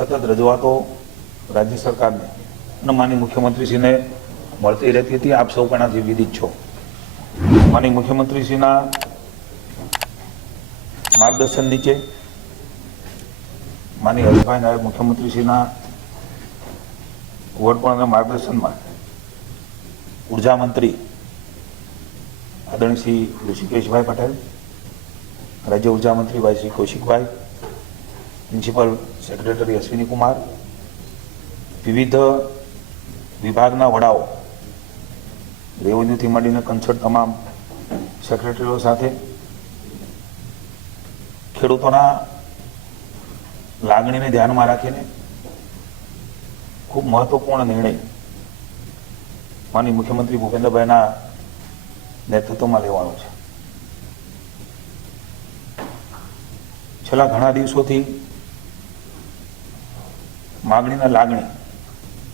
સતત રજૂઆતો રાજ્ય સરકારને અને માનનીય મુખ્યમંત્રીશ્રીને મળતી રહેતી હતી। આપ સૌ પણ આથી વિદિત છો। માનનીય મુખ્યમંત્રીશ્રીના માર્ગદર્શન નીચે માનનીય હર્ષભાઈ નાયબ મુખ્યમંત્રીશ્રીના વડપણ અને માર્ગદર્શનમાં ઉર્જા મંત્રી આદરણીય શ્રી ઋષિકેશભાઈ પટેલ, રાજ્ય ઉર્જા મંત્રી ભાઈ શ્રી કૌશિકભાઈ, પ્રિન્સિપલ સેક્રેટરી અશ્વિની કુમાર, વિવિધ વિભાગના વડાઓ, રેવન્યુથી માંડીને કન્સર્ટ તમામ સેક્રેટરીઓ સાથે ખેડૂતોના લાગણીને ધ્યાનમાં રાખીને ખૂબ મહત્વપૂર્ણ નિર્ણય માનનીય મુખ્યમંત્રી ભૂપેન્દ્રભાઈના નેતૃત્વમાં લેવાનો છે। છેલ્લા ઘણા દિવસોથી માગણીના લાગણી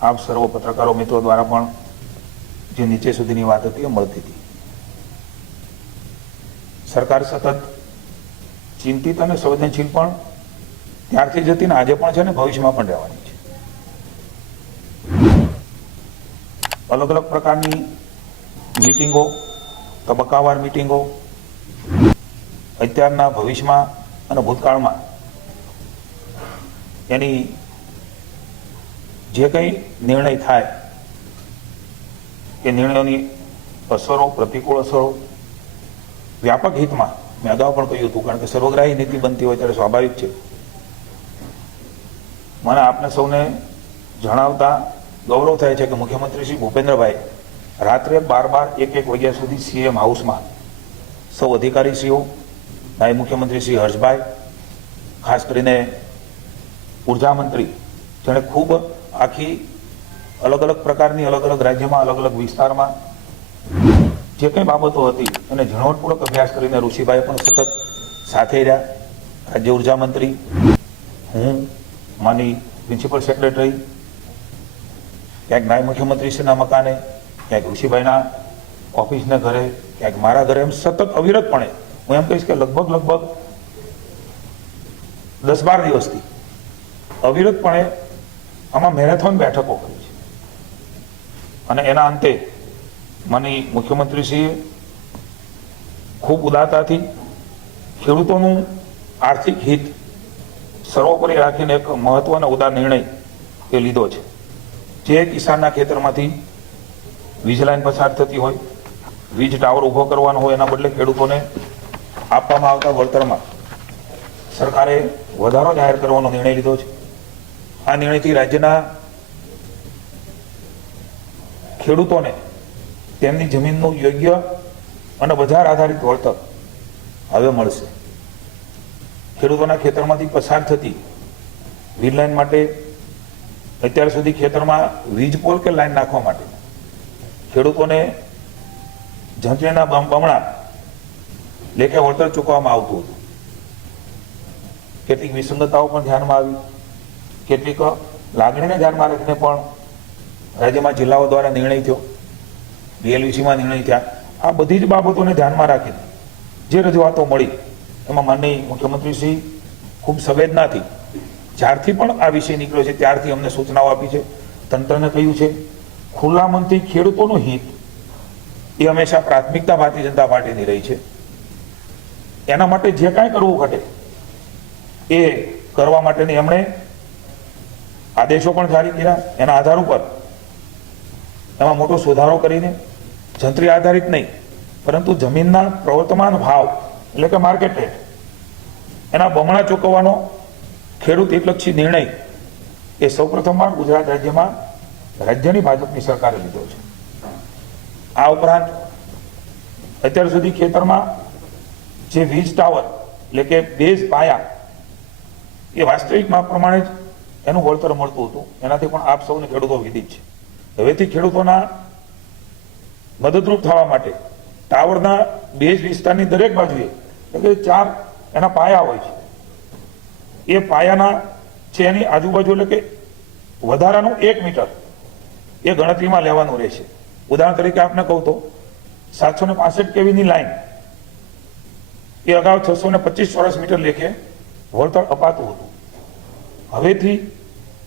આપ સર્વ પત્રકારો મિત્રો દ્વારા પણ જે નીચે સુધીની વાત હતી એ મળતી હતી। સરકાર સતત ચિંતિત અને સંવેદનશીલ પણ ત્યારથી જ હતી ને આજે પણ છે ને ભવિષ્યમાં પણ રહેવાની છે। અલગ અલગ પ્રકારની મીટિંગો, તબક્કાવાર મીટિંગો અત્યારના ભવિષ્યમાં અને ભૂતકાળમાં એની જે કંઈ નિર્ણય થાય એ નિર્ણયોની અસરો, પ્રતિકૂળ અસરો વ્યાપક હિતમાં મેં અગાઉ પણ કહ્યું હતું, કારણ કે સર્વગ્રાહી નીતિ બનતી હોય ત્યારે સ્વાભાવિક છે। મને આપને સૌને જણાવતા ગૌરવ થાય છે કે મુખ્યમંત્રી શ્રી ભૂપેન્દ્રભાઈ રાત્રે 12-1 વાગ્યા સુધી સીએમ હાઉસમાં સૌ અધિકારીશ્રીઓ, નાયબ મુખ્યમંત્રી શ્રી હર્ષભાઈ, ખાસ કરીને ઉર્જા મંત્રી, જેણે ખૂબ આખી અલગ અલગ પ્રકારની અલગ અલગ રાજ્યમાં અલગ અલગ વિસ્તારમાં જે કંઈ બાબતો હતી એને ઝીણવટપૂર્વક અભ્યાસ કરીને ઋષિભાઈ પણ સતત સાથે રહ્યા। રાજ્ય ઉર્જા મંત્રી, હું, માની પ્રિન્સિપલ સેક્રેટરી, ક્યાંક નાયબ મુખ્યમંત્રીશ્રીના મકાને, ક્યાંક ઋષિભાઈના ઓફિસના ઘરે, ક્યાંક મારા ઘરે, એમ સતત અવિરતપણે હું એમ કહીશ કે લગભગ 10-12 દિવસથી અવિરતપણે આમાં મેરેથોન બેઠકો કરી છે। અને એના અંતે માનનીય મુખ્યમંત્રીશ્રીએ ખૂબ ઉદારતાથી ખેડૂતોનું આર્થિક હિત સર્વોપરી રાખીને એક મહત્વનો ઉદાર નિર્ણય એ લીધો છે। જે કિસાનના ખેતરમાંથી વીજ લાઈન પસાર થતી હોય, વીજ ટાવર ઊભો કરવાનો હોય, એના બદલે ખેડૂતોને આપવામાં આવતા વળતરમાં સરકારે વધારો જાહેર કરવાનો નિર્ણય લીધો છે। આ નિર્ણયથી રાજ્યના ખેડૂતોને તેમની જમીનનું યોગ્ય અને બજાર આધારિત વળતર હવે મળશે। ખેડૂતોના ખેતરમાંથી પસાર થતી વીજ લાઈન માટે અત્યાર સુધી ખેતરમાં વીજ પોલ કે લાઈન નાખવા માટે ખેડૂતોને જંત્રીના બમણા લેખે વળતર ચૂકવવામાં આવતું હતું। કેટલીક વિસંગતતાઓ પણ ધ્યાનમાં આવી, કેટલીક લાગણીને ધ્યાનમાં રાખીને પણ રાજ્યમાં જિલ્લાઓ દ્વારા નિર્ણય થયો, ડીએલવીસીમાં નિર્ણય થયા। આ બધી જ બાબતોને ધ્યાનમાં રાખીને જે રજૂઆતો મળી એમાં માનનીય મુખ્યમંત્રીશ્રી ખૂબ સંવેદનાથી જ્યારથી પણ આ વિષય નીકળ્યો છે ત્યારથી અમને સૂચનાઓ આપી છે, તંત્રને કહ્યું છે, ખુલ્લા મનથી ખેડૂતોનું હિત એ હંમેશા પ્રાથમિકતા ભારતીય જનતા પાર્ટીની રહી છે। એના માટે જે કાંઈ કરવું ઘટે એ કરવા માટેની એમણે આદેશો પણ જારી કર્યા। એના આધાર ઉપર એમાં મોટો સુધારો કરીને જંત્રી આધારિત નહીં પરંતુ જમીનના પ્રવર્તમાન ભાવ એટલે કે માર્કેટ રેટ એના બમણા ચૂકવવાનો ખેડૂત હિતલક્ષી નિર્ણય એ સૌપ્રથમવાર ગુજરાત રાજ્યમાં રાજ્યની ભાજપની સરકારે લીધો છે। આ ઉપરાંત અત્યાર સુધી ખેતરમાં જે વીજ ટાવર એટલે કે બેઝ પાયા એ વાસ્તવિક માપ પ્રમાણે જ એનું વળતર મળતું હતું, એનાથી પણ આપ સૌને ખેડૂતો વિદિત છે। હવેથી ખેડૂતોના મદદરૂપ થવા માટે ટાવરના બેઝ વિસ્તારની દરેક બાજુએ એટલે કે 4 એના પાયા હોય છે, એ પાયાના છે એની આજુબાજુ એટલે કે વધારાનું 1 મીટર એ ગણતરીમાં લેવાનું રહેશે। ઉદાહરણ તરીકે આપને કહું તો 765 કેવીની લાઈન એ અગાઉ 625 ચોરસ મીટર લેખે વળતર અપાતું હતું, હવેથી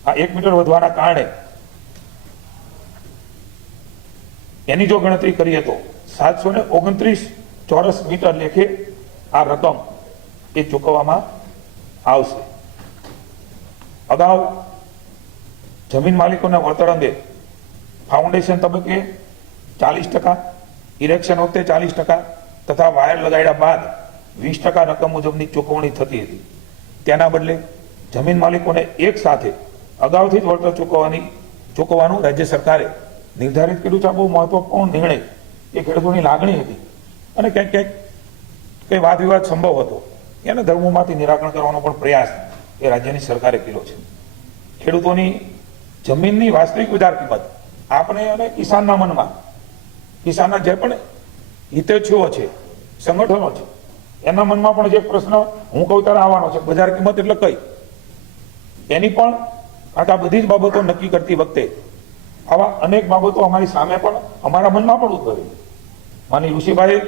આ 1 મીટર વધવાના કારણે એની જો ગણતરી કરીએ તો 729 ચોરસ મીટર લેખે આ રકમ એ ચૂકવવામાં આવશે. અગાઉ જમીન માલિકોના વળતર અંગે ફાઉન્ડેશન તબક્કે 40%, ઇરેક્શન વખતે 40% તથા વાયર લગાડ્યા બાદ 20% રકમ મુજબની ચૂકવણી થતી હતી. તેના બદલે જમીન માલિકોને એક સાથે અગાઉથી જ વળતર ચૂકવવાનું રાજ્ય સરકારે નિર્ધારિત કર્યું છે. આ બહુ મહત્વપૂર્ણ નિર્ણય. એ ખેડૂતોની લાગણી હતી અને ક્યાંક ક્યાંક કંઈ વાદ વિવાદ સંભવ હતો, એને ધર્મોમાંથી નિરાકરણ કરવાનો પણ પ્રયાસ એ રાજ્યની સરકારે કર્યો છે. ખેડૂતોની જમીનની વાસ્તવિક બજાર કિંમત આપણે અને કિસાનના મનમાં, કિસાનના જે પણ હિતેચ્છુઓ છે, સંગઠનો છે, એના મનમાં પણ જે પ્રશ્ન હું કહું ત્યારે આવવાનો છે, બજાર કિંમત એટલે કઈ, એની પણ આ બધી જ બાબતો નક્કી કરતી વખતે આવા અનેક બાબતો અમારી સામે પણ, અમારા મનમાં પણ ઉદ્ભવી. માની ઋષિભાઈ,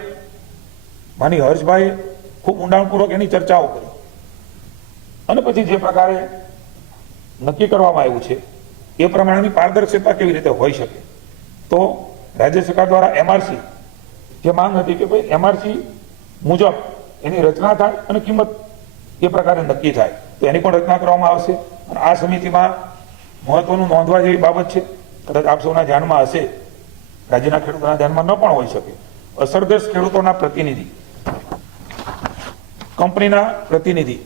માની હર્ષભાઈ ખૂબ ઊંડાણપૂર્વક એની ચર્ચાઓ કરી અને પછી જે પ્રકારે નક્કી કરવામાં આવ્યું છે એ પ્રમાણેની પારદર્શકતા કેવી રીતે હોઈ શકે. તો રાજ્ય સરકાર દ્વારા એમઆરસી જે માંગ હતી કે ભાઈ એમઆરસી મુજબ એની રચના થાય અને કિંમત એ પ્રકારે નક્કી થાય, તો એની પણ રચના કરવામાં આવશે. અને આ સમિતિમાં મહત્વનું નોંધવા જેવી બાબત છે, કદાચ આપ સૌના ધ્યાનમાં હશે, રાજ્યના ખેડૂતોના ધ્યાનમાં ન પણ હોઈ શકે. અસરગ્રસ્ત ખેડૂતોના પ્રતિનિધિ, કંપનીના પ્રતિનિધિ,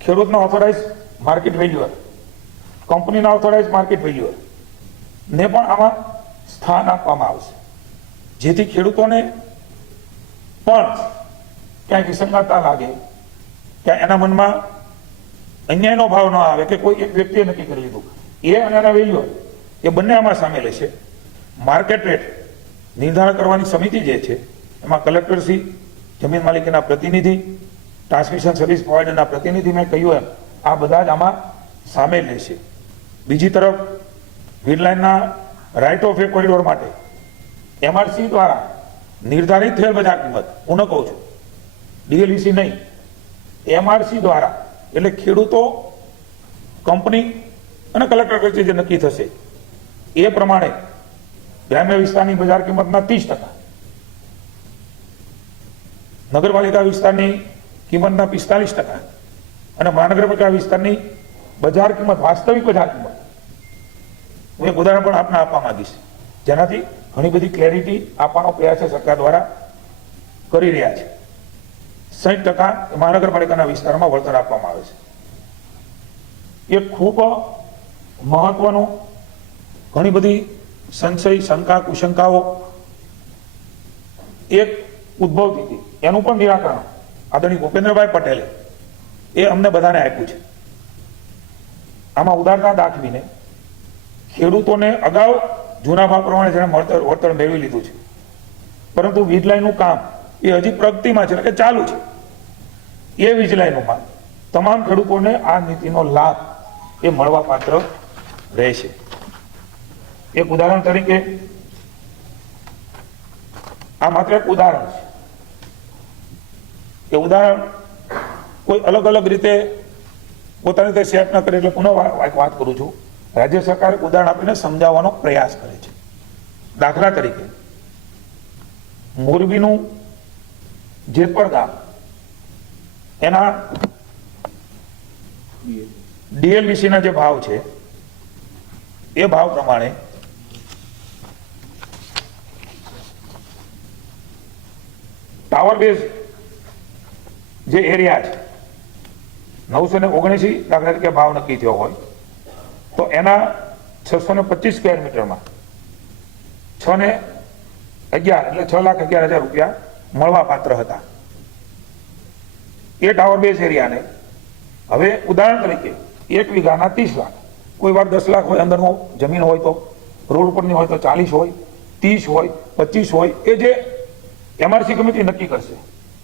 ખેડૂતના ઓથોરાઇઝ માર્કેટ વેલ્યુઅર, કંપનીના ઓથોરાઇઝ માર્કેટ વેલ્યુઅર ને પણ આમાં સ્થાન આપવામાં આવશે, જેથી ખેડૂતોને પણ ક્યાંય વિસંગતતા લાગે, ક્યાં એના મનમાં અન્યાયનો ભાવ ન આવે કે કોઈ એક વ્યક્તિએ નક્કી કરી લીધું. એ અને એના વેલ્યુઅર એ બંને આમાં સામેલ છે. માર્કેટ રેટ નિર્ધારણ કરવાની સમિતિ જે છે એમાં કલેક્ટરશ્રી, જમીન માલિકીના પ્રતિનિધિ, ટ્રાન્સમિશન સર્વિસ પ્રોવાઇડરના પ્રતિનિધિ, મેં કહ્યું એમ આ બધા જ આમાં સામેલ રહેશે. બીજી તરફ વીજલાઇનના રાઇટ ઓફ વે કોરિડોર માટે એમઆરસી દ્વારા નિર્ધારિત થયેલ બજાર કિંમત, હું ન કહું છું ડીએલઈસી નહીં, એમઆરસી દ્વારા, એટલે ખેડૂતો, કંપની અને કલેક્ટર વચ્ચે જે નક્કી થશે એ પ્રમાણે ગ્રામ્ય વિસ્તારની બજાર કિંમતના 30%, નગરપાલિકા વિસ્તારની કિંમતના 45% અને મહાનગરપાલિકા વિસ્તારની બજાર કિંમત, વાસ્તવિક બજાર કિંમત, હું એક ઉદાહરણ પણ આપને આપવા માંગીશ, જેનાથી ઘણી બધી ક્લેરિટી આપવાનો પ્રયાસ સરકાર દ્વારા કરી રહ્યા છે. 60% મહાનગરપાલિકાના વિસ્તારમાં વળતર આપવામાં આવે છે. એ ખૂબ મહત્વનું, ઘણી બધી સંશય, શંકા, કુશંકાઓ એક ઉદ્ભવતી હતી, એનું પણ નિરાકરણ આદરણીય ભૂપેન્દ્રભાઈ પટેલે એ અમને બધાને આપ્યું છે. આમાં ઉદારતા દાખવીને ખેડૂતોને અગાઉ જૂના ભાવ પ્રમાણે જેને વળતર મેળવી લીધું છે, પરંતુ વીજ લાઈનનું કામ એ હજી પ્રગતિમાં છે, એટલે કે ચાલુ છે. એ વીજ લાઈનોમાં તમામ ખેડૂતોને આ નીતિનો લાભ એ મળવા પાત્ર રહેશે. એક ઉદાહરણ તરીકે, આ માત્ર એક ઉદાહરણ છે. એ ઉદાહરણ કોઈ અલગ અલગ રીતે પોતાની રીતે સેટ ન કરે, એટલે પુનઃ વાત કરું છું. રાજ્ય સરકાર ઉદાહરણ આપીને સમજાવવાનો પ્રયાસ કરે છે. દાખલા તરીકે મોરબીનું જેતપર ગામ, એના ડીએલવીસીના જે ભાવ છે એ ભાવ પ્રમાણે ટાવર બેઝ જે એરિયા છે 979 દાખલા તરીકે ભાવ નક્કી થયો હોય તો એના 625 સ્ક્વેર મીટરમાં 6 ને 11 એટલે 6,11,000 રૂપિયા મળવા પાત્ર હતા. એ ટાવર બેઝ એરિયાને હવે ઉદાહરણ તરીકે 1 વીઘાના 30 લાખ, કોઈ વાર 10 લાખ હોય અંદરનો જમીન હોય તો, રોડ ઉપરની હોય તો 40 હોય, 30 હોય, 25 હોય, એ જે એમઆરસી કમિટી નક્કી કરશે,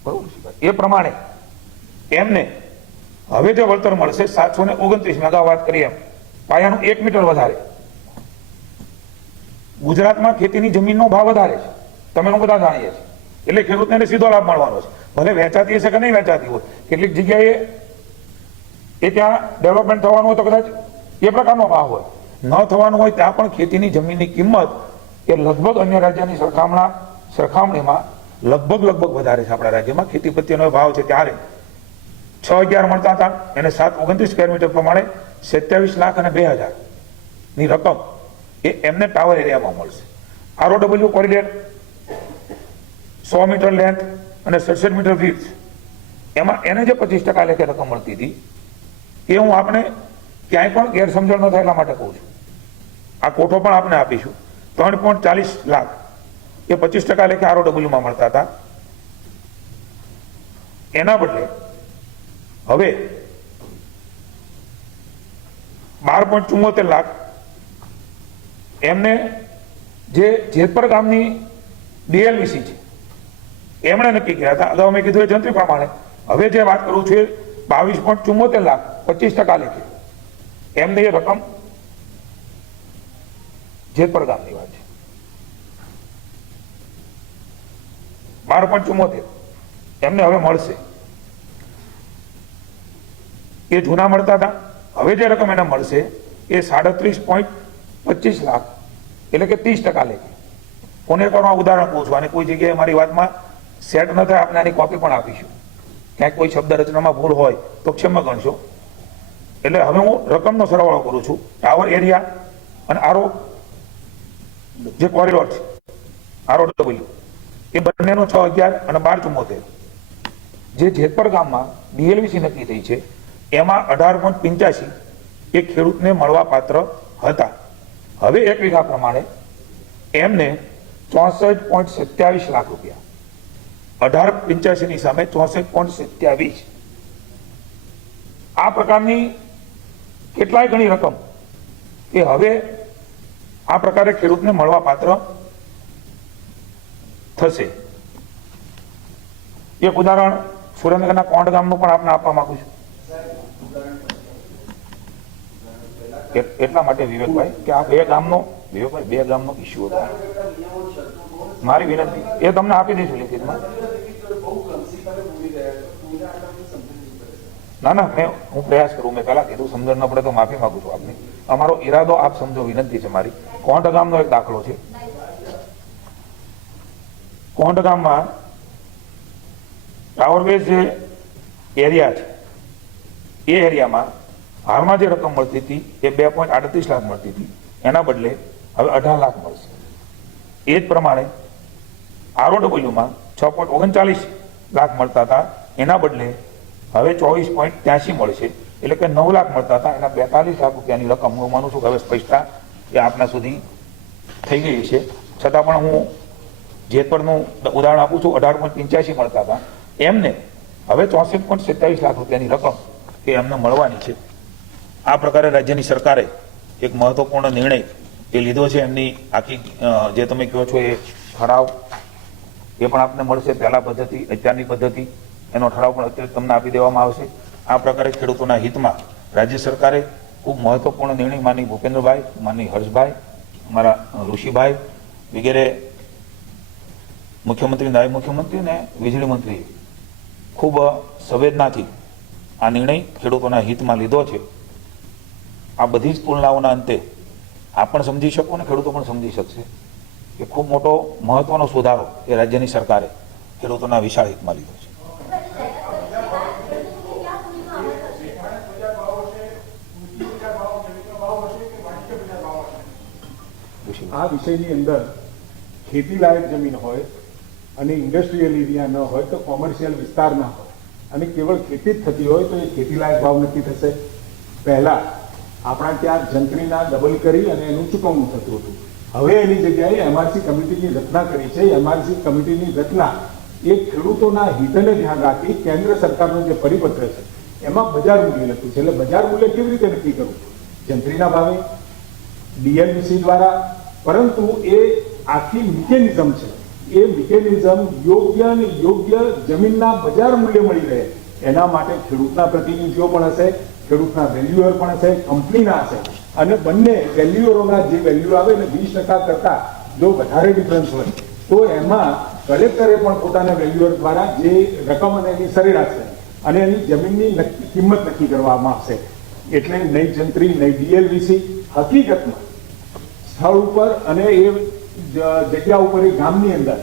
બરોબર છે, એ પ્રમાણે એમને હવે જે વળતર મળશે 729 મેગાવાટ કરી એમ પાયાનું 1 મીટર વધારે. ગુજરાતમાં ખેતીની જમીનનો ભાવ વધારે છે, તમે બધા જાણીએ છીએ, એટલે ખેડૂતને સીધો લાભ મળવાનો છે. ભલે વેચાતી હશે કે નહીં વેચાતી હોય, કેટલીક જગ્યાએ એ ત્યાં ડેવલપમેન્ટ થવાનું હોય તો કદાચ એ પ્રકારનો ભાવ હોય. ન થવાનું હોય ત્યાં પણ ખેતીની જમીનની કિંમત એ લગભગ અન્ય રાજ્યની સરખામણીમાં લગભગ વધારે છે. આપણા રાજ્યમાં ખેતી પ્રત્યેનો ભાવ છે ત્યારે 6,11 મળતા હતા, એને 729 સ્ક્વેર મીટર પ્રમાણે 27 લાખ અને 2,000 ની રકમ એ એમને ટાવર એરિયામાં મળશે. ROW કોરિડોર 100 મીટર લેન્થ અને 67 મીટર વિડ્થ, એમાં એને જે 25% લેખે રકમ મળતી હતી એ હું આપણે ક્યાંય પણ ગેરસમજણ ન થાય એટલા માટે કહું છું. આ કોઠો પણ આપણે આપીશું. 3.40 લાખ એ 25% લેખે ROW-માં મળતા હતા. એના બદલે હવે 12.74 લાખ એમને જે જેતપર ગામની DLVC છે એમણે નક્કી કર્યા હતા. અગાઉ મેં કીધું એ જંત્રી પ્રમાણે હવે જે વાત કરું છું એ 22.74 લાખ 25% લેખે એમને એ રકમ જેતપર ગામની વાત છે. 12.74 એમને હવે મળશે. એ જૂના મળતા હતા, હવે જે રકમ એને મળશે એ 37.25 લાખ એટલે કે 30% લેખે. કોને કરવા ઉદાહરણ કહું છું, અને કોઈ જગ્યાએ મારી વાતમાં સેટ ન થાય આપણે આની કોપી પણ આપીશું. ક્યાંક કોઈ શબ્દ રચનામાં ભૂલ હોય તો ક્ષમા ગણશો. એટલે હવે હું રકમનો સરવાળો કરું છું. ટાવર એરિયા અને જે કોરિડોર છે ROW એ બંનેનો 6,11 અને 12.74 જે જેતપર ગામમાં DLVC નક્કી થઈ છે એમાં 18.85 એ ખેડૂતને મળવા પાત્ર હતા. હવે 1 વીઘા પ્રમાણે એમને 64.27 લાખ રૂપિયા, 18.85 ની સામે 64.27. આ પ્રકારની કેટલાય ગણી રકમ એ હવે આ પ્રકારે ખેડૂતને મળવા પાત્ર થશે. એક ઉદાહરણ સુરેન્દ્રનગરના કોંડ ગામનું પણ આપને આપવા માંગુ છું. એટલા માટે વિવેકભાઈ કે આ બે ગામનો ઇસ્યુ હતો. મારી વિનંતી એ તમને આપી દઈશું લિખિતમાં. ના હું પ્રયાસ કરું. મેં પહેલા કીધું, સમજણ ન પડે તો માફી માંગુ છું આપની. અમારો ઈરાદો આપ સમજો, વિનંતી છે મારી. કોંડ ગામનો એક દાખલો છે. કોંડ ગામમાં ટાવર બેઝ જે એરિયા છે એ એરિયામાં હાલમાં જે રકમ મળતી હતી એ 2.38 લાખ મળતી હતી, એના બદલે હવે 18 લાખ મળશે. એ જ પ્રમાણે ROW-માં 6.39 લાખ મળતા હતા, એના બદલે હવે 24.83 મળશે. એટલે કે 9 લાખ મળતા હતા, એના 42 લાખ રૂપિયાની રકમ હું માનું છું કે હવે સ્પષ્ટતા એ આપના સુધી થઈ ગઈ છે. છતાં પણ હું જેતપરનું ઉદાહરણ આપું છું. 18.85 મળતા હતા, એમને હવે 64.27 લાખ રૂપિયાની રકમ એ એમને મળવાની છે. આ પ્રકારે રાજ્યની સરકારે એક મહત્વપૂર્ણ નિર્ણય એ લીધો છે. એમની આખી જે તમે કહો છો એ ઠરાવ એ પણ આપને મળશે. પહેલા પદ્ધતિ, અત્યારની પદ્ધતિ, એનો ઠરાવ પણ અત્યારે તમને આપી દેવામાં આવશે. આ પ્રકારે ખેડૂતોના હિતમાં રાજ્ય સરકારે ખૂબ મહત્વપૂર્ણ નિર્ણય માનની ભૂપેન્દ્રભાઈ, માનની હર્ષભાઈ, અમારા ઋષિભાઈ વગેરે મુખ્યમંત્રી, નાયબ મુખ્યમંત્રી અને વીજળી મંત્રીએ ખૂબ સંવેદનાથી આ નિર્ણય ખેડૂતોના હિતમાં લીધો છે. આ બધી જ તુલનાઓના અંતે આપ પણ સમજી શકો અને ખેડૂતો પણ સમજી શકશે કે ખૂબ મોટો મહત્વનો સુધારો એ રાજ્યની સરકારે ખેડૂતોના વિશાળ હિતમાં લીધો છે. આ વિષયની અંદર ખેતી લાયક જમીન હોય અને ઇન્ડસ્ટ્રીયલ એરિયા ન હોય તો કોમર્શિયલ વિસ્તાર ના હોય અને કેવળ ખેતી જ થતી હોય તો એ ખેતી લાયક ભાવ નક્કી થશે. પહેલા આપણા ત્યાં જંત્રીના ડબલ કરી અને એનું ચૂકવણું થતું હતું. હવે એની જગ્યાએ MRC કમિટીની રચના કરી છે. MRC કમિટીની રચના એ ખેડૂતોના હિતને ધ્યાન રાખી કેન્દ્ર સરકારનો જે પરિપત્ર છે એમાં બજાર મૂલ્ય લખ્યું છે. એટલે બજાર મૂલ્ય કેવી રીતે નક્કી કરવું? જંત્રીના ભાવે, DLVC દ્વારા. પરંતુ એ આખી મિકેનિઝમ છે. એ મિકેનિઝમ યોગ્ય જમીનના બજાર મૂલ્ય મળી રહે એના માટે ખેડૂતના પ્રતિનિધિઓ પણ હશે, ખેડૂતના વેલ્યુઅર પણ હશે, કંપનીના હશે. અને બંને વેલ્યુઅરોના જે વેલ્યુ આવે ને 20% કરતા જો વધારે ડિફરન્સ હોય તો એમાં કલેક્ટરે પણ પોતાના વેલ્યુઅર દ્વારા જે રકમ અને એની સરેરાશ છે અને એની જમીનની કિંમત નક્કી કરવામાં આવશે. એટલે નહીં જંત્રી નહીં ડીએલવીસી હકીકતમાં સ્થળ ઉપર અને એ જગ્યા ઉપર એ ગામની અંદર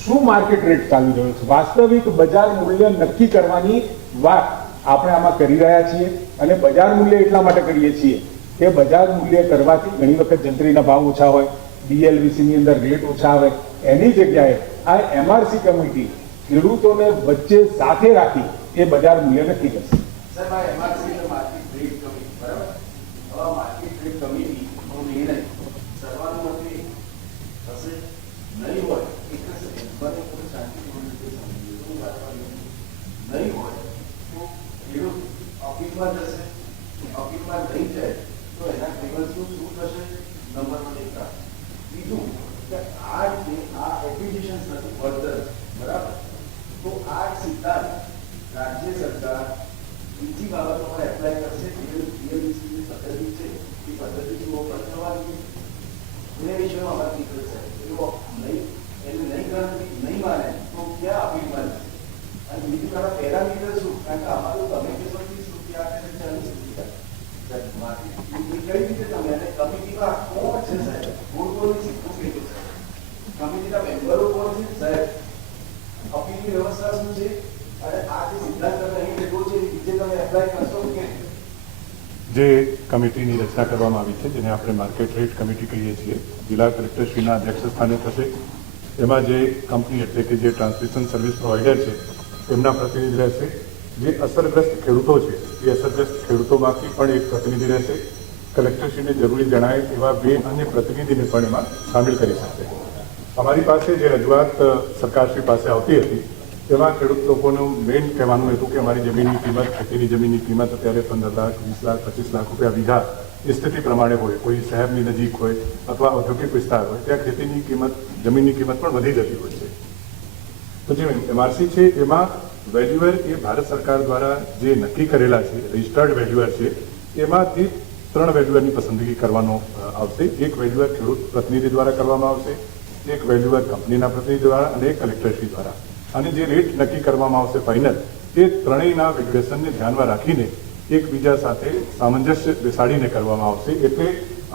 શું માર્કેટ રેટ ચાલી રહ્યો છે, વાસ્તવિક બજાર મૂલ્ય નક્કી કરવાની વાત આપણે આમાં કરી રહ્યા છીએ. અને બજાર મૂલ્ય એટલા માટે કરીએ છીએ કે બજાર મૂલ્ય કરવાથી ઘણી વખત જંત્રીના ભાવ ઓછા હોય, ડીએલવીસી ની અંદર રેટ ઓછા આવે, એની જગ્યાએ આ એમઆરસી કમિટી ખેડૂતોને વચ્ચે સાથે રાખી એ બજાર મૂલ્ય નક્કી કરશે. સાહેબ, આ એમઆરસી એટલે માર્કેટ રેટ કમિટી, બરાબર? હવે માર્કેટ રેટ કમિટીનો નિર્ણય સર્વાનુમતે હશે નહીં હોય, એક જ મને ખૂબ શાંતિપૂર્ણ રીતે સમજી હું વાત કરી નહીં હોય તો ખેડૂત અપીલમાં જશે, અપીલમાં નહીં જાય તો એના ગ્રીવન્સનું શું થશે? નંબર 1 એક. બીજું કે આ જે આ એપ્લિકેશન્સ નથી ફર્ધર, બરાબર? તો આ સિદ્ધાંત રાજ્ય સરકાર બીજી બાબતો પર એપ્લાય કરશે. ડીએલવીસીની પદ્ધતિ છે એ પદ્ધતિ ઓપન થવાની એને વિષયમાં વાત નીકળે છે. એને નહીં ગણતરી નહીં માને તો ક્યાં અપીલમાં જશે? અને બીજું તારા પેરામીટર શું? કારણ કે અમારું તમે કે 25 રૂપિયા અને 40 રૂપિયા કઈ રીતે તમે અને કમિટીમાં કોણ છે સાહેબ? કોણ પોલિસી શું કીધું છે? કમિટીના મેમ્બરો કોણ છે સાહેબ? અપીલની વ્યવસ્થા શું છે? અને આ જે સિદ્ધાંત તમે અહીં લીધો છે બીજે તમે એપ્લાય કરશો કે? જે કમિટીની રચના કરવામાં આવી છે, જેને આપણે માર્કેટ રેટ કમિટી કહીએ છીએ, જિલ્લા કલેક્ટરશ્રીના અધ્યક્ષ સ્થાને થશે. એમાં જે કંપની એટલે કે જે ટ્રાન્સમિશન સર્વિસ પ્રોવાઈડર છે એમના પ્રતિનિધિ રહેશે. જે અસરગ્રસ્ત ખેડૂતો છે એ અસરગ્રસ્ત ખેડૂતોમાંથી પણ એક પ્રતિનિધિ રહેશે. કલેક્ટરશ્રીને જરૂરી જણાય એવા 2 અન્ય પ્રતિનિધિને પણ એમાં સામેલ કરી શકશે. અમારી પાસે જે રજૂઆત સરકારશ્રી પાસે આવતી હતી તેમાં ખેડૂત લોકોનું મેઇન કહેવાનું હતું કે અમારી જમીનની કિંમત, ખેતીની જમીનની કિંમત અત્યારે 15 લાખ, 20 લાખ, 25 લાખ રૂપિયા વીઘા એ સ્થિતિ પ્રમાણે હોય. કોઈ શહેરની નજીક હોય અથવા ઔદ્યોગિક વિસ્તાર હોય ત્યાં ખેતીની કિંમત, જમીનની કિંમત પણ વધી જતી હોય છે. તો જે એમઆરસી છે એમાં વેલ્યુઅર એ ભારત સરકાર દ્વારા જે નક્કી કરેલા છે, રજિસ્ટર્ડ વેલ્યુઅર છે, એમાંથી 3 વેલ્યુઅરની પસંદગી કરવાનો આવશે. એક વેલ્યુઅર ખેડૂત પ્રતિનિધિ દ્વારા કરવામાં આવશે, એક વેલ્યુઅર કંપનીના પ્રતિનિધિ દ્વારા અને એક કલેક્ટરશ્રી દ્વારા. અને જે રેટ નક્કી કરવામાં આવશે ફાઇનલ, એ ત્રણેયના વેલ્યુએશનને ધ્યાનમાં રાખીને એકબીજા સાથે સામંજસ્ય બેસાડીને કરવામાં આવશે. એટલે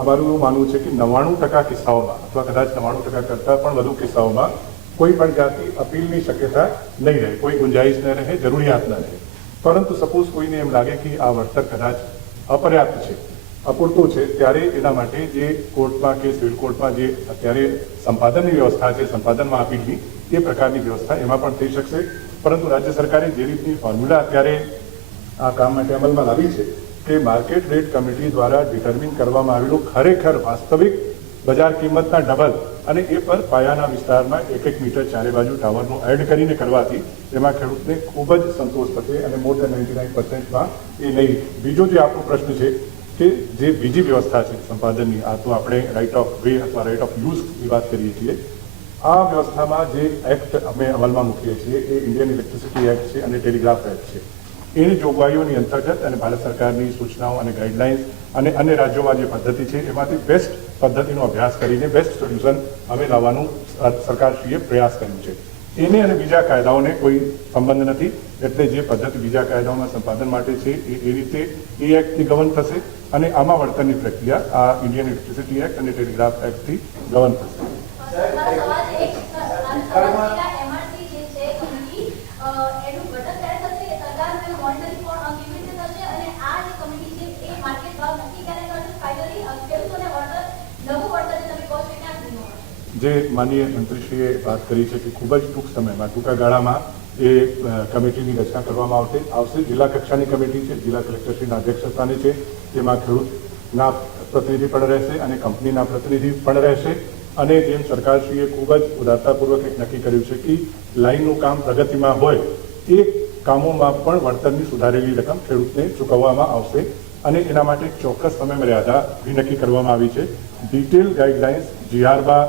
અમારું એવું માનવું છે કે 99% કિસ્સાઓમાં અથવા કદાચ 99% કરતાં પણ વધુ કિસ્સાઓમાં કોઈ પણ જાતની અપીલની શક્યતા નહીં રહે, કોઈ ગુંજાઈશ ન રહે, જરૂરિયાત ન રહે. પરંતુ સપોઝ કોઈને એમ લાગે કે આ વળતર કદાચ અપર્યાપ્ત છે, અપૂરતું છે, ત્યારે એના માટે જે કોર્ટમાં કે સિવિલ કોર્ટમાં જે અત્યારે સંપાદનની વ્યવસ્થા છે, સંપાદનમાં અપીલની, એ પ્રકારની વ્યવસ્થા એમાં પણ થઈ શકશે. પરંતુ રાજ્ય સરકારે જે રીતની ફોર્મ્યુલા અત્યારે આ કામ માટે અમલમાં લાવી છે કે માર્કેટ રેટ કમિટી દ્વારા ડિટર્મિન કરવામાં આવેલું ખરેખર વાસ્તવિક બજાર કિંમતના ડબલ અને એ પર પાયાના વિસ્તારમાં 1 મીટર ચારે બાજુ ટાવરનું એડ કરીને કરવાથી એમાં ખેડૂતને ખૂબ જ સંતોષ થશે અને મોર દેન 99%માં એ નહીં. બીજો જે આપણો પ્રશ્ન છે કે જે બીજી વ્યવસ્થા છે સંપાદનની, આ તો આપણે રાઇટ ઓફ વે અથવા રાઇટ ઓફ યુઝની વાત કરીએ છીએ. આ વ્યવસ્થામાં જે એક્ટ અમે અમલમાં મૂકીએ છીએ એ ઇન્ડિયન ઇલેક્ટ્રિસિટી એક્ટ છે અને ટેલિગ્રાફ એક્ટ છે. એની જોગવાઈઓની અંતર્ગત અને ભારત સરકારની સૂચનાઓ અને ગાઈડલાઇન્સ અને અન્ય રાજ્યોમાં જે પદ્ધતિ છે એમાંથી બેસ્ટ પદ્ધતિનો અભ્યાસ કરીને બેસ્ટ સોલ્યુશન અમે લાવવાનું સરકારશ્રીએ પ્રયાસ કર્યો છે. એને અને બીજા કાયદાઓને કોઈ સંબંધ નથી. એટલે જે પદ્ધતિ બીજા કાયદાઓમાં સંપાદન માટે છે એ રીતે એ એક્ટથી ગવર્ન થશે અને આમાં વળતરની પ્રક્રિયા આ ઇન્ડિયન ઇલેક્ટ્રિસિટી એક્ટ અને ટેલિગ્રાફ એક્ટથી ગવર્ન થશે. જે માનનીય મંત્રીશ્રીએ વાત કરી છે કે ખૂબ જ ટૂંક સમયમાં, ટૂંકા ગાળામાં એ કમિટીની રચના કરવામાં આવશે. જિલ્લા કક્ષાની કમિટી છે, જિલ્લા કલેક્ટરશ્રીના અધ્યક્ષ સ્થાને છે. તેમાં ખેડૂતના પ્રતિનિધિ પણ રહેશે અને કંપનીના પ્રતિનિધિ પણ રહેશે. અને જેમ સરકારશ્રીએ ખૂબ જ ઉદારતાપૂર્વક એક નક્કી કર્યું છે કે લાઇનનું કામ પ્રગતિમાં હોય એ કામોમાં પણ વળતરની સુધારેલી રકમ ખેડૂતને ચૂકવવામાં આવશે. અને એના માટે ચોક્કસ સમય મર્યાદા નક્કી કરવામાં આવી છે. ડિટેલ ગાઈડલાઇન્સ જીઆરમાં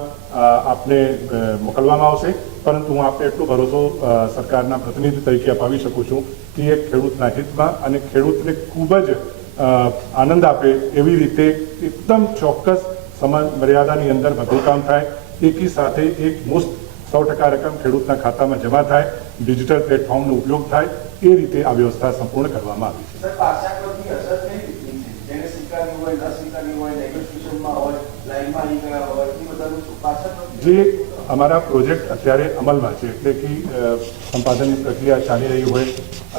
આપને મોકલવામાં આવશે. પરંતુ હું આપને એટલો ભરોસો સરકારના પ્રતિનિધિ તરીકે અપાવી શકું છું કે એ ખેડૂતના હિતમાં અને ખેડૂતને ખૂબ જ આનંદ આપે એવી રીતે એકદમ ચોક્કસ સમય મર્યાદાની અંદર બધું કામ થાય, એકી સાથે એક મુસ્ત 100% રકમ ખેડૂતના ખાતામાં જમા થાય, ડિજિટલ પ્લેટફોર્મનો ઉપયોગ થાય, એ રીતે આ વ્યવસ્થા સંપૂર્ણ કરવામાં આવી છે. ન સ્વીકારી હોય, નેગોશિએશનમાં હોય, લાઈનમાં આવી ગયા હોય, એ બધાનું શું પાછળ જે અમારા પ્રોજેક્ટ અત્યારે અમલમાં છે, એટલે કે સંપાદનની પ્રક્રિયા ચાલી રહી હોય,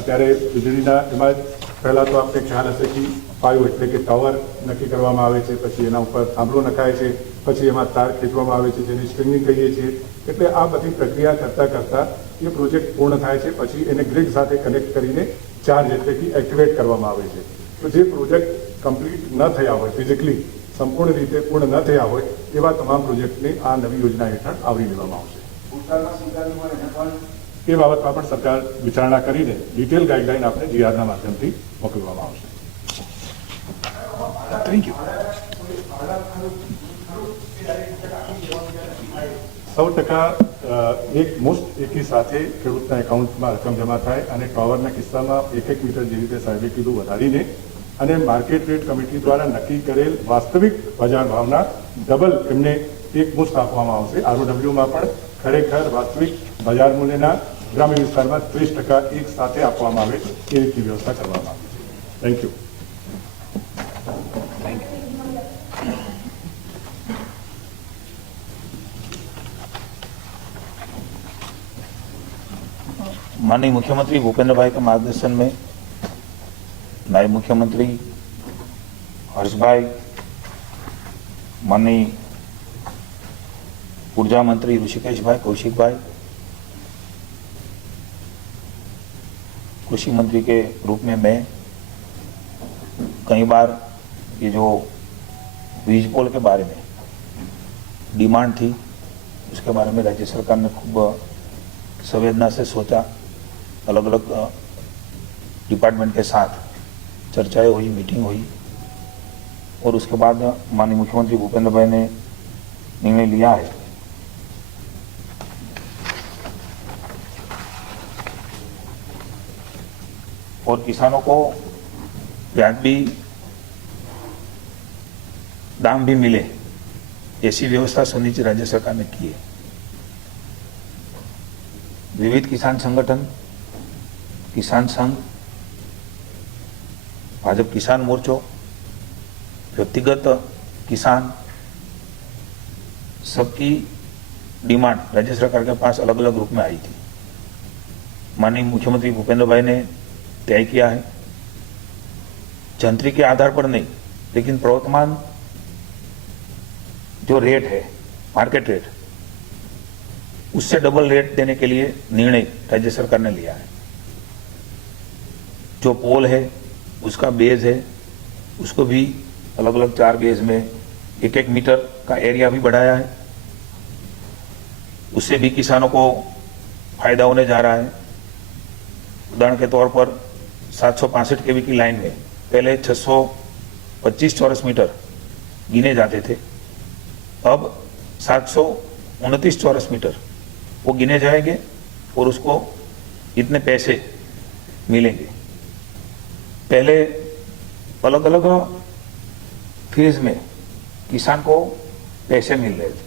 અત્યારે વીજળીના એમાં પહેલાં તો આપણે ખ્યાલ હશે કે પાયો એટલે કે ટાવર નક્કી કરવામાં આવે છે, પછી એના ઉપર થાંભલો નખાય છે, પછી એમાં તાર ખેંચવામાં આવે છે, જેને સ્ટ્રિંગિંગ કહીએ છીએ. એટલે આ બધી પ્રક્રિયા કરતાં કરતાં એ પ્રોજેક્ટ પૂર્ણ થાય છે. પછી એને ગ્રીડ સાથે કનેક્ટ કરીને ચાર્જ એટલે કે એક્ટિવેટ કરવામાં આવે છે. તો જે પ્રોજેક્ટ કમ્પ્લીટ ન થયા હોય, ફિઝિકલી સંપૂર્ણ રીતે પૂર્ણ ન થયા હોય, એવા તમામ પ્રોજેક્ટને આ નવી યોજના હેઠળ આવરી લેવામાં આવશે. ભૂતકાળમાં સ્વીકાર્યું હોય એને પણ એ બાબતમાં પણ સરકાર વિચારણા કરીને ડિટેલ ગાઈડલાઈન આપણે જીઆરના માધ્યમથી મોકલવામાં આવશે. Thank you. 100% એક મુશ્ત એકી સાથે ખેડૂતના એકાઉન્ટમાં રકમ જમા થાય અને ટાવરના કિસ્સામાં 1 મીટર જેવી રીતે સાહેબે કીધું વધારીને અને માર્કેટ રેટ કમિટી દ્વારા નક્કી કરેલ વાસ્તવિક બજાર ભાવના ડબલ એમને એક મુશ્ત આપવામાં આવશે. આરઓડબ્લ્યુમાં પણ ખરેખર વાસ્તવિક બજાર મૂલ્યના ગ્રામ્ય વિસ્તારમાં 30% એક સાથે આપવામાં આવે એ રીતની વ્યવસ્થા કરવામાં આવી છે. Thank you. माननीय मुख्यमंत्री भूपेंद्र भाई के मार्गदर्शन में नायब मुख्यमंत्री हर्ष भाई, माननीय ऊर्जा मंत्री ऋषिकेश भाई, कौशिक भाई, कृषि मंत्री के रूप में मैं कई बार ये जो बीज पोल के बारे में डिमांड थी उसके बारे में राज्य सरकार ने खूब संवेदना से सोचा, अलग अलग डिपार्टमेंट के साथ चर्चाएं हुई, मीटिंग हुई और उसके बाद माननीय मुख्यमंत्री भूपेंद्र भाई ने निर्णय लिया है और किसानों को वाजबी दाम भी मिले ऐसी व्यवस्था सुनिश्चित राज्य सरकार ने की है। विविध किसान संगठन, किसान संघ, भाजपा किसान मोर्चो, व्यक्तिगत किसान, सबकी डिमांड राज्य सरकार के पास अलग अलग रूप में आई थी। माननीय मुख्यमंत्री भूपेंद्र भाई ने तय किया है, जंत्री के आधार पर नहीं लेकिन प्रवर्तमान जो रेट है, मार्केट रेट, उससे डबल रेट देने के लिए निर्णय राज्य सरकार ने लिया है। जो पोल है उसका बेस है, उसको भी अलग अलग 4 बेस में 1-1 मीटर का एरिया भी बढ़ाया है। उससे भी किसानों को फायदा होने जा रहा है। उदाहरण के तौर पर 765 केवी की लाइन में पहले 625 चौरस मीटर गिने जाते थे, अब 729 चौरस मीटर वो गिने जाएंगे और उसको इतने पैसे मिलेंगे। पहले अलग अलग फेज में किसान को पैसे मिल रहे थे,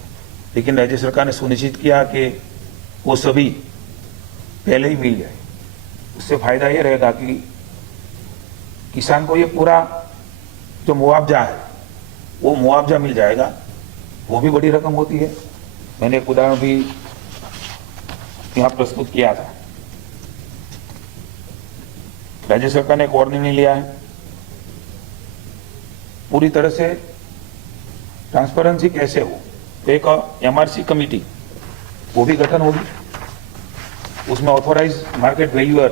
लेकिन राज्य सरकार ने सुनिश्चित किया कि वो सभी पहले ही मिल जाए। उससे फायदा ये रहेगा कि किसान को ये पूरा जो मुआवजा है वो मुआवजा मिल जाएगा। वो भी बड़ी रकम होती है। मैंने एक उदाहरण भी यहाँ प्रस्तुत किया था। राज्य सरकार ने एक और निर्णय लिया है, पूरी तरह से ट्रांसपेरेंसी कैसे हो, तो एक एमआरसी कमेटी वो भी गठन होगी। उसमें ऑथोराइज मार्केट वैल्यूअर,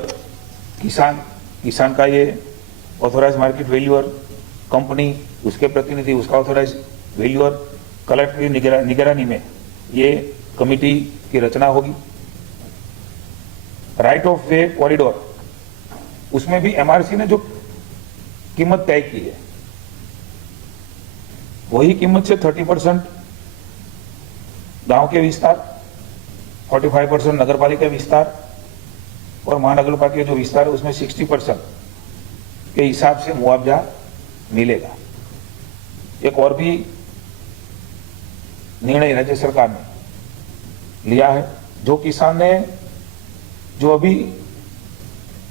किसान का ये ऑथोराइज मार्केट वैल्यूअर, कंपनी उसके प्रतिनिधि, उसका ऑथोराइज वैल्यूअर, कलेक्टर की निगरानी में ये कमेटी की रचना होगी। राइट ऑफ वे कॉरिडोर, उसमें भी एमआरसी ने जो कीमत तय की है वही कीमत से 30% गांव के विस्तार, 45% नगरपालिका विस्तार और महानगरपालिका जो विस्तार है उसमें 60% के हिसाब से मुआवजा मिलेगा। एक और भी निर्णय राज्य सरकार ने लिया है, जो किसान ने जो अभी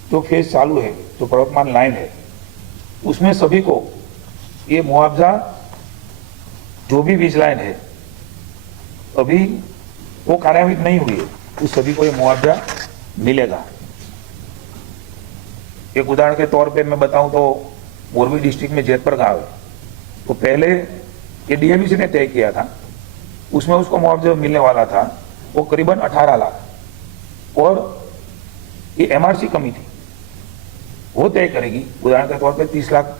जो फेज चालू है, जो प्रवर्तमान लाइन है, उसमें सभी को ये मुआवजा जो भी बीज लाइन है अभी वो कार्यान्वित नहीं हुई है, उस सभी को ये मुआवजा मिलेगा। एक उदाहरण के तौर पे मैं बताऊं तो मोरबी डिस्ट्रिक्ट में जेतपुर गांव है, तो पहले ये डीएमसी ने तय किया था, उसमें उसको मुआवजा मिलने वाला था वो करीबन 18 लाख, और ये एमआरसी कमेटी वो तय करेगी। उदाहरण के तौर पे 30 लाख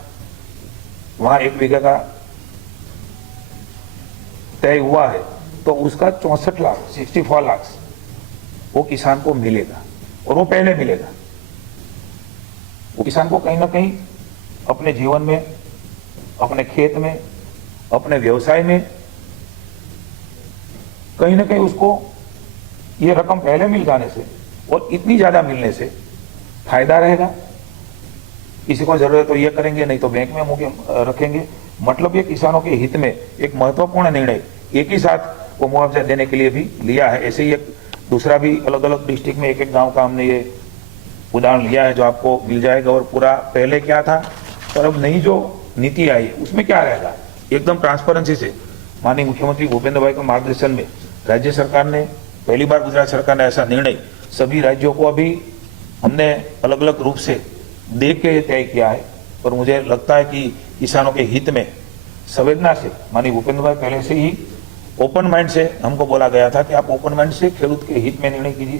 वहां 1 बीघे का तय हुआ है, तो उसका 64 लाख 64 लाख वो किसान को मिलेगा, और वो पहले मिलेगा। वो किसान को कहीं ना कहीं अपने जीवन में, अपने खेत में, अपने व्यवसाय में कहीं ना कहीं उसको ये रकम पहले मिल जाने से और इतनी ज्यादा मिलने से फायदा रहेगा। किसी को जरूरत है तो ये करेंगे, नहीं तो बैंक में मुझे रखेंगे। मतलब ये किसानों के हित में एक महत्वपूर्ण निर्णय एक ही साथ वो मुआवजा देने के लिए भी लिया है। ऐसे ही एक दूसरा भी अलग अलग डिस्ट्रिक्ट में एक एक गांव का हमने ये उदाहरण लिया है जो आपको मिल जाएगा। और पूरा पहले क्या था और अब नई जो नीति आई है उसमें क्या रहेगा, एकदम ट्रांसपेरेंसी से माननीय मुख्यमंत्री भूपेंद्र भाई के मार्गदर्शन में राज्य सरकार ने, पहली बार गुजरात सरकार ने ऐसा निर्णय सभी राज्यों को अभी हमने अलग अलग रूप से देख के तय किया है। और मुझे लगता है कि किसानों के हित में संवेदना से माननीय भूपेंद्र भाई पहले से ही ओपन माइंड से हमको बोला गया था कि आप ओपन माइंड से खेडूत के हित में निर्णय कीजिए,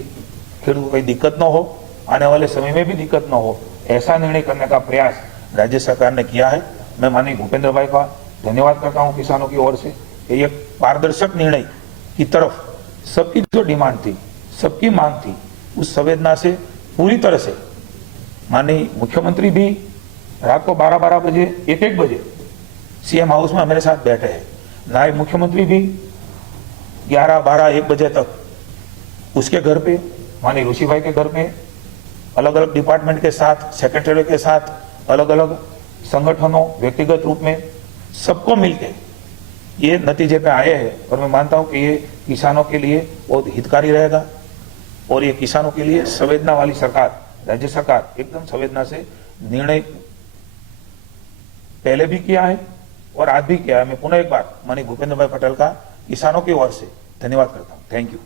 खेडूत को कोई दिक्कत न हो, आने वाले समय में भी दिक्कत न हो, ऐसा निर्णय करने का प्रयास राज्य सरकार ने किया है। मैं माननीय भूपेंद्र भाई का धन्यवाद करता हूं किसानों की ओर से। ये एक पारदर्शक निर्णय की तरफ सबकी जो डिमांड थी, सबकी मांग थी, उस संवेदना से पूरी तरह से माननीय मुख्यमंत्री भी रात को 12-12 बजे 1-1 बजे सीएम हाउस में हमारे साथ बैठे हैं, नायब मुख्यमंत्री भी 11-12-1 बजे तक उसके घर पे, माननीय ऋषि भाई के घर पे, अलग अलग डिपार्टमेंट के साथ, सेक्रेटरी के साथ, अलग अलग संगठनों, व्यक्तिगत रूप में सबको मिलकर ये नतीजे पे आए हैं। और मैं मानता हूं कि ये किसानों के लिए बहुत हितकारी रहेगा और ये किसानों के लिए संवेदना वाली सरकार, राज्य सरकार एकदम संवेदना से निर्णय पहले भी किया है और आज भी किया है। मैं पुनः एक बार माननीय भूपेंद्र भाई पटेल का किसानों की ओर से धन्यवाद करता हूं। Thank you.